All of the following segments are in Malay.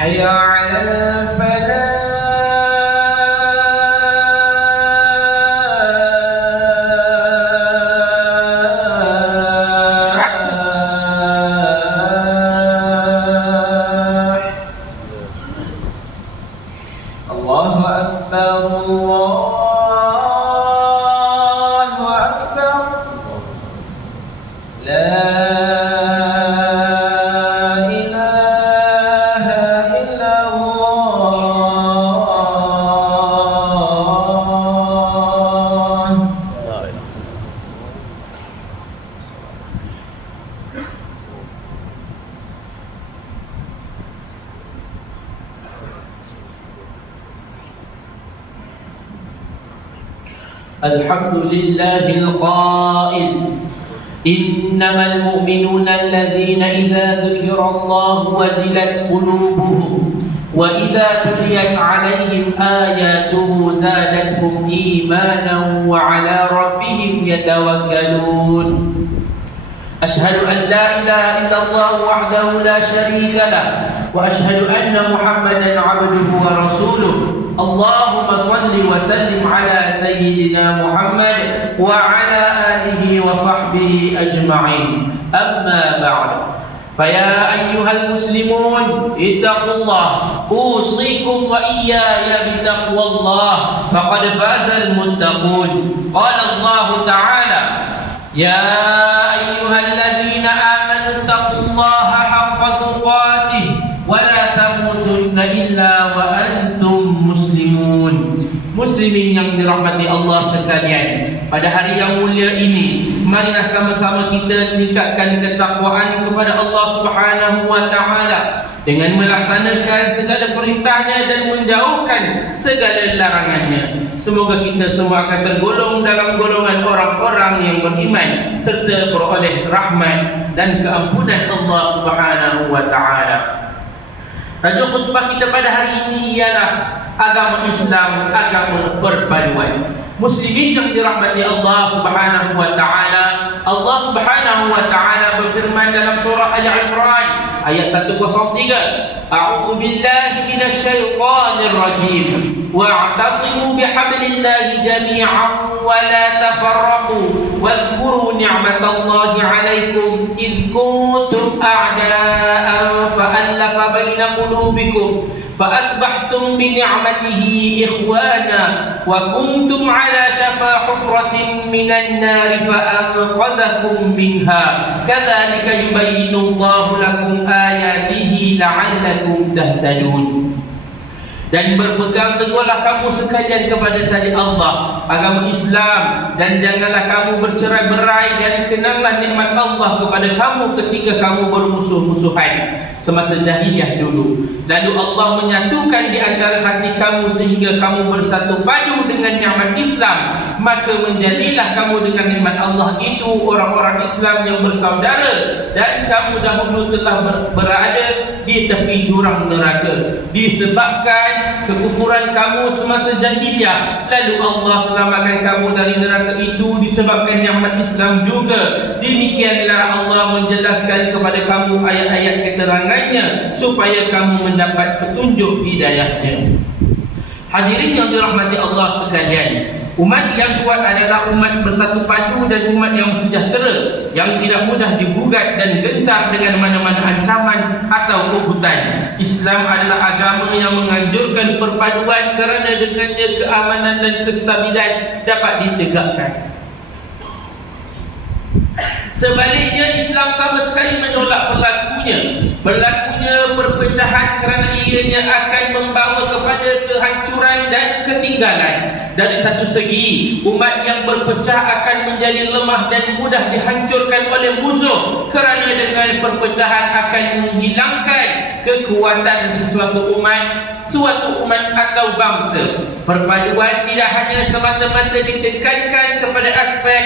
حي على الفلاح. الله أكبر الله أكبر. لا إله إلا الله. الحمد لله القائل إنما المؤمنون الذين إذا ذكر الله وجلت قلوبهم وإذا تليت عليهم آياته زادتهم إيمانا وعلى ربهم يتوكلون. أشهد أن لا إله إلا الله وحده لا شريك له وأشهد أن محمدا عبده ورسوله. اللهم صل وسلم على سيدنا محمد وعلى آله وصحبه أجمعين. أما بعد، فيا أيها المسلمون اتقوا الله، أوصيكم وإياي بتقوى الله، فقد فاز المتقون. قال الله تعالى: يا أيها الذين آمنوا اتقوا الله حق تقاته ولا تموتن إلا وأنتم muslimun. Muslimin yang dirahmati Allah sekalian, pada hari yang mulia ini marilah sama-sama kita tingkatkan ketakwaan kepada Allah Subhanahu wa taala dengan melaksanakan segala perintahnya dan menjauhkan segala larangannya. Semoga kita semua akan tergolong dalam golongan orang-orang yang beriman serta beroleh rahmat dan keampunan Allah Subhanahu wa taala. Tajuk khutbah kita pada hari ini ialah agama Islam, agama perpaduan. Muslimin yang dirahmati Allah Subhanahu wa taala, Allah Subhanahu wa taala berfirman dalam surah Al-Imran ayat 103, A'udzu billahi minasyaitonir rajim. Wa'tasimu bihablillahi jami'an wa la tafarraqu wadhkuru ni'matallahi 'alaikum id kuntum a'da'an fa'alafa baina qulubikum فأصبحتم بنعمته إخوانا وكنتم على شفا حفرة من النار فأنقذكم منها كذلك يبين الله لكم آياته لعلكم تهتدون. Dan berpegang teguhlah kamu sekalian kepada tali Allah, agama Islam, dan janganlah kamu bercerai-berai, dan kenanglah nikmat Allah kepada kamu ketika kamu bermusuh-musuhan semasa jahiliyah dulu. Lalu Allah menyatukan di antara hati kamu sehingga kamu bersatu padu dengan nikmat Islam, maka menjadilah kamu dengan nikmat Allah itu orang-orang Islam yang bersaudara, dan kamu dahulu telah berada di tepi jurang neraka disebabkan kekufuran kamu semasa jahiliyah. Lalu Allah selamatkan kamu dari neraka itu disebabkan nikmat Islam juga. Demikianlah Allah menjelaskan kepada kamu ayat-ayat keterangannya supaya kamu mendapat petunjuk hidayahnya. Hadirin yang dirahmati Allah sekalian, umat yang kuat adalah umat bersatu padu dan umat yang sejahtera, yang tidak mudah digugat dan gentar dengan mana-mana ancaman atau kehutan. Islam adalah agama yang menganjurkan perpaduan kerana dengannya keamanan dan kestabilan dapat ditegakkan. Sebaliknya, Islam sama sekali menolak berlakunya perpecahan kerana ianya akan membawa kepada kehancuran dan ketinggalan. Dari satu segi, umat yang berpecah akan menjadi lemah dan mudah dihancurkan oleh musuh kerana dengan perpecahan akan menghilangkan kekuatan suatu umat atau bangsa. Perpaduan tidak hanya semata-mata ditekankan kepada aspek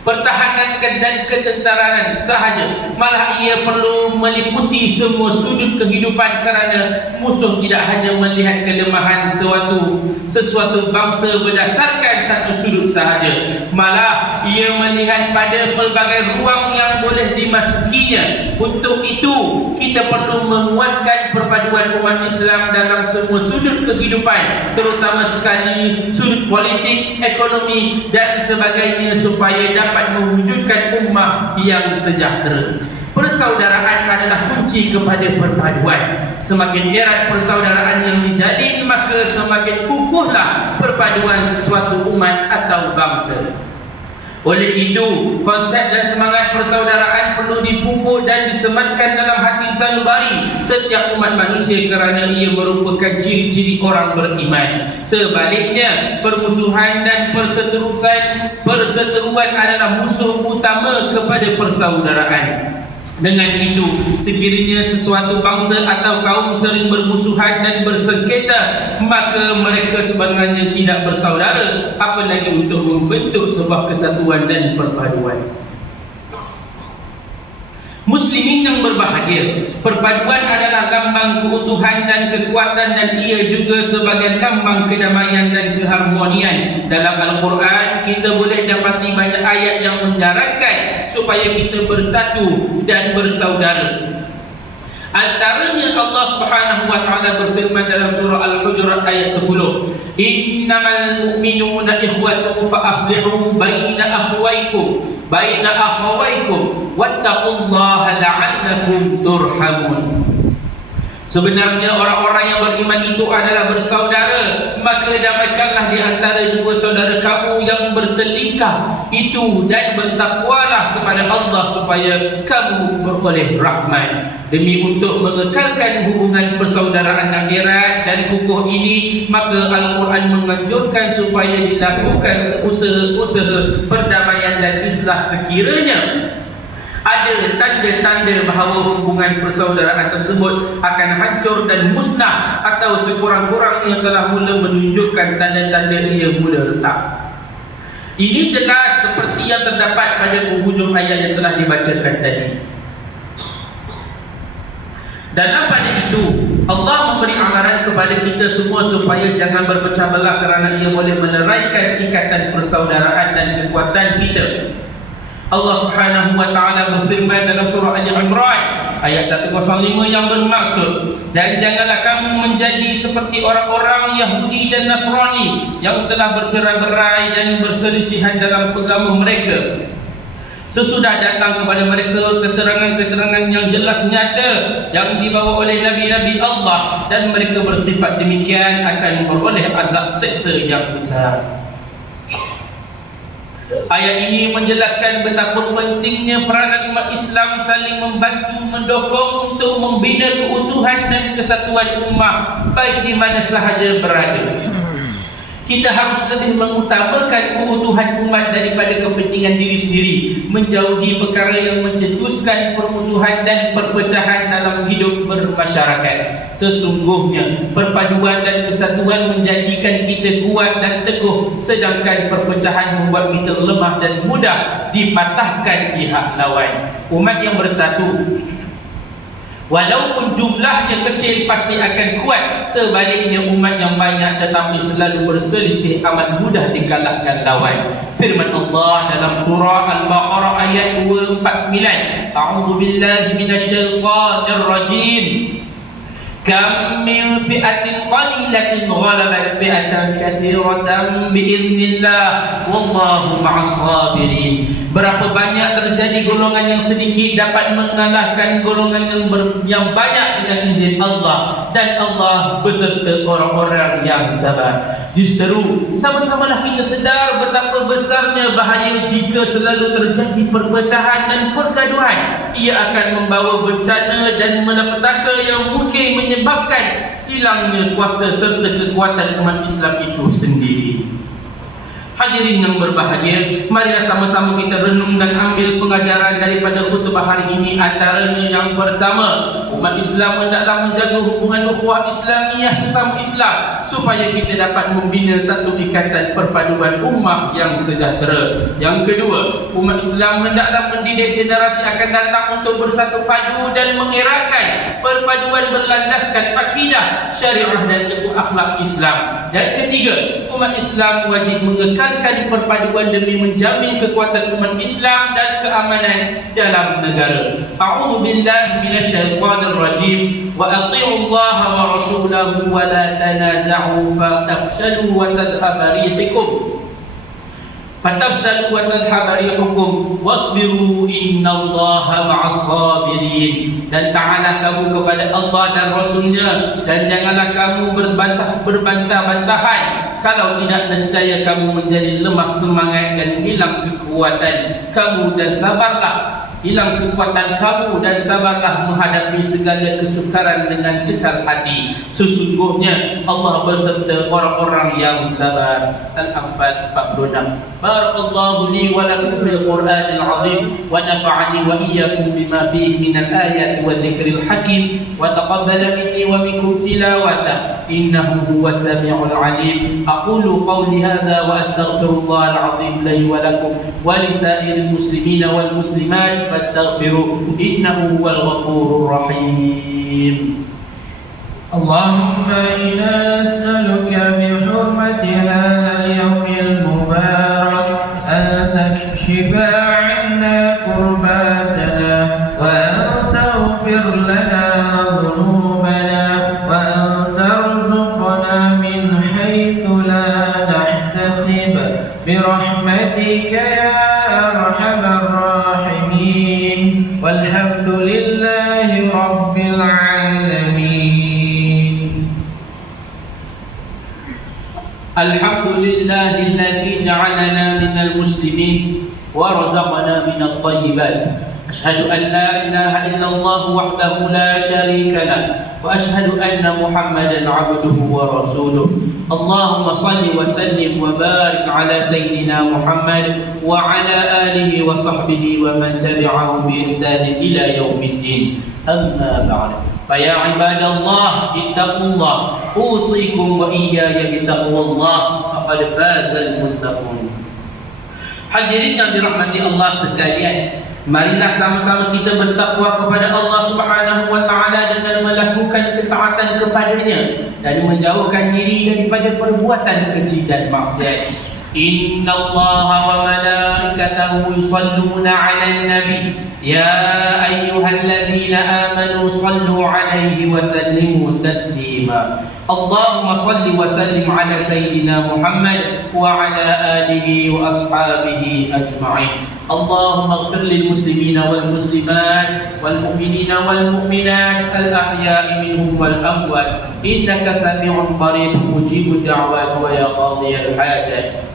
pertahanan dan ketenteraan sahaja, malah ia perlu meliputi semua sudut kehidupan kerana musuh tidak hanya melihat kelemahan sesuatu bangsa berdasarkan satu sudut sahaja, malah ia melihat pada pelbagai ruang yang boleh dimasukinya. Untuk itu kita perlu menguatkan perpaduan umat Islam dalam semua sudut kehidupan, terutama sekali sudut politik, ekonomi dan sebagainya, supaya dapat mewujudkan ummah yang sejahtera. Persaudaraan adalah kunci kepada perpaduan. Semakin erat persaudaraan yang dijalin, maka semakin kukuhlah perpaduan suatu umat atau bangsa. Oleh itu, konsep dan semangat persaudaraan perlu dipupuk dan disematkan dalam hati sanubari setiap umat manusia, kerana ia merupakan ciri-ciri orang beriman. Sebaliknya, permusuhan dan perseteruan adalah musuh utama kepada persaudaraan. Dengan itu, sekiranya sesuatu bangsa atau kaum sering bermusuhan dan bersengketa, maka mereka sebenarnya tidak bersaudara, apalagi untuk membentuk sebuah kesatuan dan perpaduan. Muslimin yang berbahagia, perpaduan adalah lambang keutuhan dan kekuatan, dan ia juga sebagai lambang kedamaian dan keharmonian. Dalam Al-Quran, kita boleh dapati banyak ayat yang menyarankan supaya kita bersatu dan bersaudara. Antaranya Allah Subhanahu wa taala berfirman dalam surah Al-Hujurat ayat 10, "Innamal mu'minuna ikhwatun fa aslihu baina akhawaykum wattaqullaha la'allakum turhamun." Sebenarnya orang-orang yang beriman itu adalah bersaudara, maka damaikanlah di antara dua saudara kamu yang bertelingkah itu, dan bertakwalah kepada Allah supaya kamu beroleh rahmat. Demi untuk mengekalkan hubungan persaudaraan yang erat dan kukuh ini, maka Al-Quran menganjurkan supaya dilakukan usaha-usaha perdamaian dan islah sekiranya ada tanda-tanda bahawa hubungan persaudaraan tersebut akan hancur dan musnah, atau sekurang-kurangnya telah mula menunjukkan tanda-tanda ia mula retak. Ini jelas seperti yang terdapat pada penghujung ayat yang telah dibacakan tadi. Dan pada itu Allah memberi amaran kepada kita semua supaya jangan berpecah belah, kerana ia boleh meleraikan ikatan persaudaraan dan kekuatan kita. Allah Subhanahu wa taala berfirman dalam surah Al-Imran ayat 105 yang bermaksud, "Dan janganlah kamu menjadi seperti orang-orang Yahudi dan Nasrani yang telah bercerai-berai dan berselisihan dalam agama mereka. Sesudah datang kepada mereka keterangan-keterangan yang jelas nyata yang dibawa oleh Nabi-Nabi Allah, dan mereka bersifat demikian akan memperoleh azab seksa yang besar." Ayat ini menjelaskan betapa pentingnya peranan umat Islam saling membantu, mendukung untuk membina keutuhan dan kesatuan ummah baik di mana sahaja berada. Kita harus lebih mengutamakan keutuhan umat daripada kepentingan diri sendiri, menjauhi perkara yang mencetuskan permusuhan dan perpecahan dalam hidup bermasyarakat. Sesungguhnya perpaduan dan kesatuan menjadikan kita kuat dan teguh, sedangkan perpecahan membuat kita lemah dan mudah dipatahkan pihak lawan. Umat yang bersatu, walaupun jumlahnya kecil, pasti akan kuat. Sebaliknya umat yang banyak tetapi selalu berselisih amat mudah dikalahkan lawan. Firman Allah dalam surah Al-Baqarah ayat 249, "A'udzu billahi minasyaitonir rajim. Kam min fi'atin qalilatin ghalabat fi'atan katsiratan bi'iznillah wallahu ma'as sabirin." Berapa banyak terjadi golongan yang sedikit dapat mengalahkan golongan yang banyak dengan izin Allah, dan Allah beserta orang-orang yang sabar. Diseru, sama-samalah kita sedar betapa besarnya bahaya jika selalu terjadi perpecahan dan pergaduhan. Ia akan membawa bencana dan malapetaka yang mungkin menyebabkan hilangnya kuasa serta kekuatan umat Islam itu sendiri. Hadirin yang berbahagia, marilah sama-sama kita renung dan ambil pengajaran daripada khutbah hari ini. Antaranya yang pertama, umat Islam hendaklah menjaga hubungan ukhuwah Islamiyah sesama Islam supaya kita dapat membina satu ikatan perpaduan ummah yang sejahtera. Yang kedua, umat Islam hendaklah mendidik generasi akan datang untuk bersatu padu dan mengeratkan perpaduan berlandaskan akidah, syariah dan akhlak Islam. Dan ketiga, umat Islam wajib mengekalkan perpaduan demi menjamin kekuatan umat Islam dan keamanan dalam negara. A'udzu billahi minasyaitonir rajim. Wa athi'u Allah wa rasulahu wa la tanaza'u fatafshalu wa tadhhaba rihukum. Fatafshalu wa tadhhaba rihukum wasbiru innallaha ma'as sabirin. Dan ta'ala kamu kepada Allah dan Rasulnya, dan janganlah kamu berbantah-bantahan, kalau tidak nescaya kamu menjadi lemah semangat dan hilang kekuatan kamu, dan sabarlah, hilang kekuatan kamu dan sabarlah menghadapi segala kesukaran dengan cekal hati. Sesungguhnya Allah berserta orang-orang yang sabar. Al-Anfal 46. Barakallahu li wa lakum fil Qur'anil azim wa nafa'ani wa iyyakum bima fihi minal ayati wa dzikril hakim wa taqabbala minni wa minkum tilawata innahu huwas samiul alim. Aqulu qawli hadha wa astaghfirullahal azim li wa lakum wa lisairil muslimina wal muslimat فاستغفروه إنه هو الغفور الرحيم. اللهم إنا نسألك بحرمة هذا اليوم المبارك أن تكشف عنا كرباتنا وأن تغفر لنا ذنوبنا وأن ترزقنا من حيث لا نحتسب برحمتك يا أرحم الراحمين والحمد لله رب العالمين. الحمد لله الذي جعلنا من المسلمين ورزقنا من الطيبات. أشهد أن لا إله إلا الله وحده لا شريك له وأشهد أن محمدا عبده ورسوله. اللهم صل وسلم وبارك على سيدنا محمد وعلى آله وصحبه ومن تبعهم بإحسان إلى يوم الدين. أما بعد، فيا عباد الله اتقوا الله، أوصيكم وإياي بتقوى الله، فقد فاز المتقون. Hadirin yang dirahmati Allah sekalian, marilah sama-sama kita bertakwa kepada Allah Subhanahu wa taala dengan melakukan ketaatan kepadanya dan menjauhkan diri daripada perbuatan keji dan maksiat. Inna Allaha wa malaikatahu yusalluna 'alan nabi ya ayyuhalladzina amanu sallu 'alaihi wa sallimu taslima. Allahumma salli wa sallim 'ala sayyidina Muhammad wa 'ala alihi wa ashabihi ajma'in. Allahumma ighfir lil muslimina wal muslimat wal mu'minina wal mu'minat al ahya'i minhum wal amwat innaka sami'un qarib mujibud da'wat wa ya qadiyal hajat.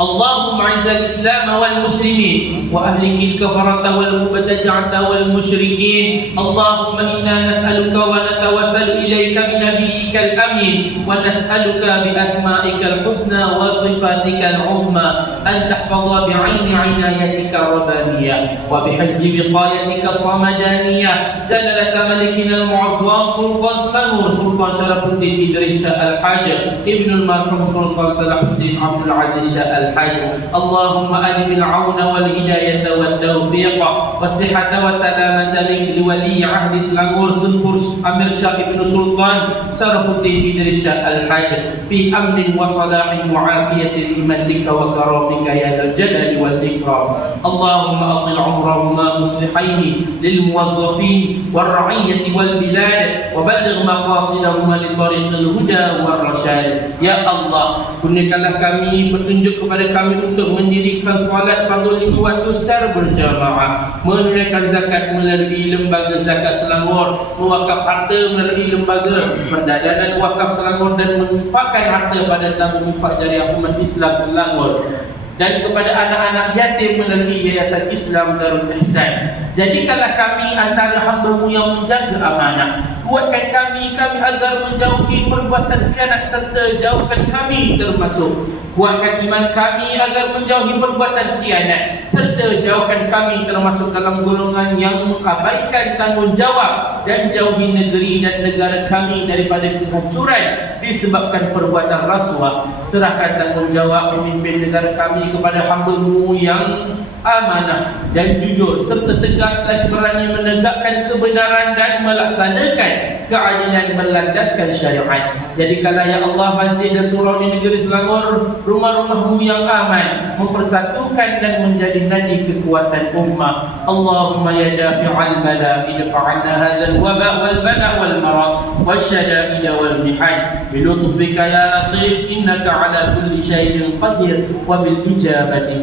اللهم اعز الاسلام والمسلمين واهلك الكفره والمبتدعه والمشركين. اللهم انا نسالك ونتوسل اليك بنبيك الامين ونسالك باسمائك الحسنى وصفاتك العظمى ان تحفظ بعين عنايتك الربانيه وبحفظ وقايتك الصمدانيه جلاله ملكنا المعظم سلطان سلامور سلطان شرف الدين ادريس الحاج ابن المرحوم سلطان صلاح الدين عبد العزيز الحاج. اللهم أدم العون والهداية والتوفيق والصحة والسلامة لولي عهد سلامور سلطان أمير شاه ابن سلطان شرف الدين إدريس الحاج في أمن وصلاح وعافية لمنك وكرامك يا ذا الجلال والإكرام. اللهم أطل عمرهما مصلحين للموظفين والرعية والبلاد وبلغ مقاصدهما لطريق الهدى والرشاد. Ya Allah, kurniakanlah kami petunjuk kepada kami untuk mendirikan salat fardu 5 waktu secara berjamaah, menunaikan zakat melalui lembaga zakat Selangor, mewakaf harta melalui lembaga perdadanan wakaf Selangor dan menginfakkan harta pada tabung infak jariah umat Islam Selangor, dan kepada anak-anak yatim melalui Yayasan Islam Darul Ihsan. Jadikanlah kami antara hamba-Mu yang menjaga amanah. Kuatkan kami agar menjauhi perbuatan khianat serta jauhkan kami termasuk. Kuatkan iman kami agar menjauhi perbuatan khianat serta jauhkan kami termasuk dalam golongan yang mengabaikan tanggungjawab, dan jauhi negeri dan negara kami daripada kehancuran disebabkan perbuatan rasuah. Serahkan tanggungjawab pemimpin negara kami kepada hamba-Mu yang amanah dan jujur serta tegas dan berani menegakkan kebenaran dan melaksanakan keadilan berlandaskan syariat. Jadikanlah ya Allah masjid dan surau di negeri Selangor rumah-rumahmu yang aman, mempersatukan dan menjadi nadi kekuatan ummah. Allahumma ya dafi'al bala idfa'anna hadzal waba wal bala wal marad wasyada'id wal mihaj bi lutfika ya latif innaka ala kulli syai'in qadir wa bil ijabati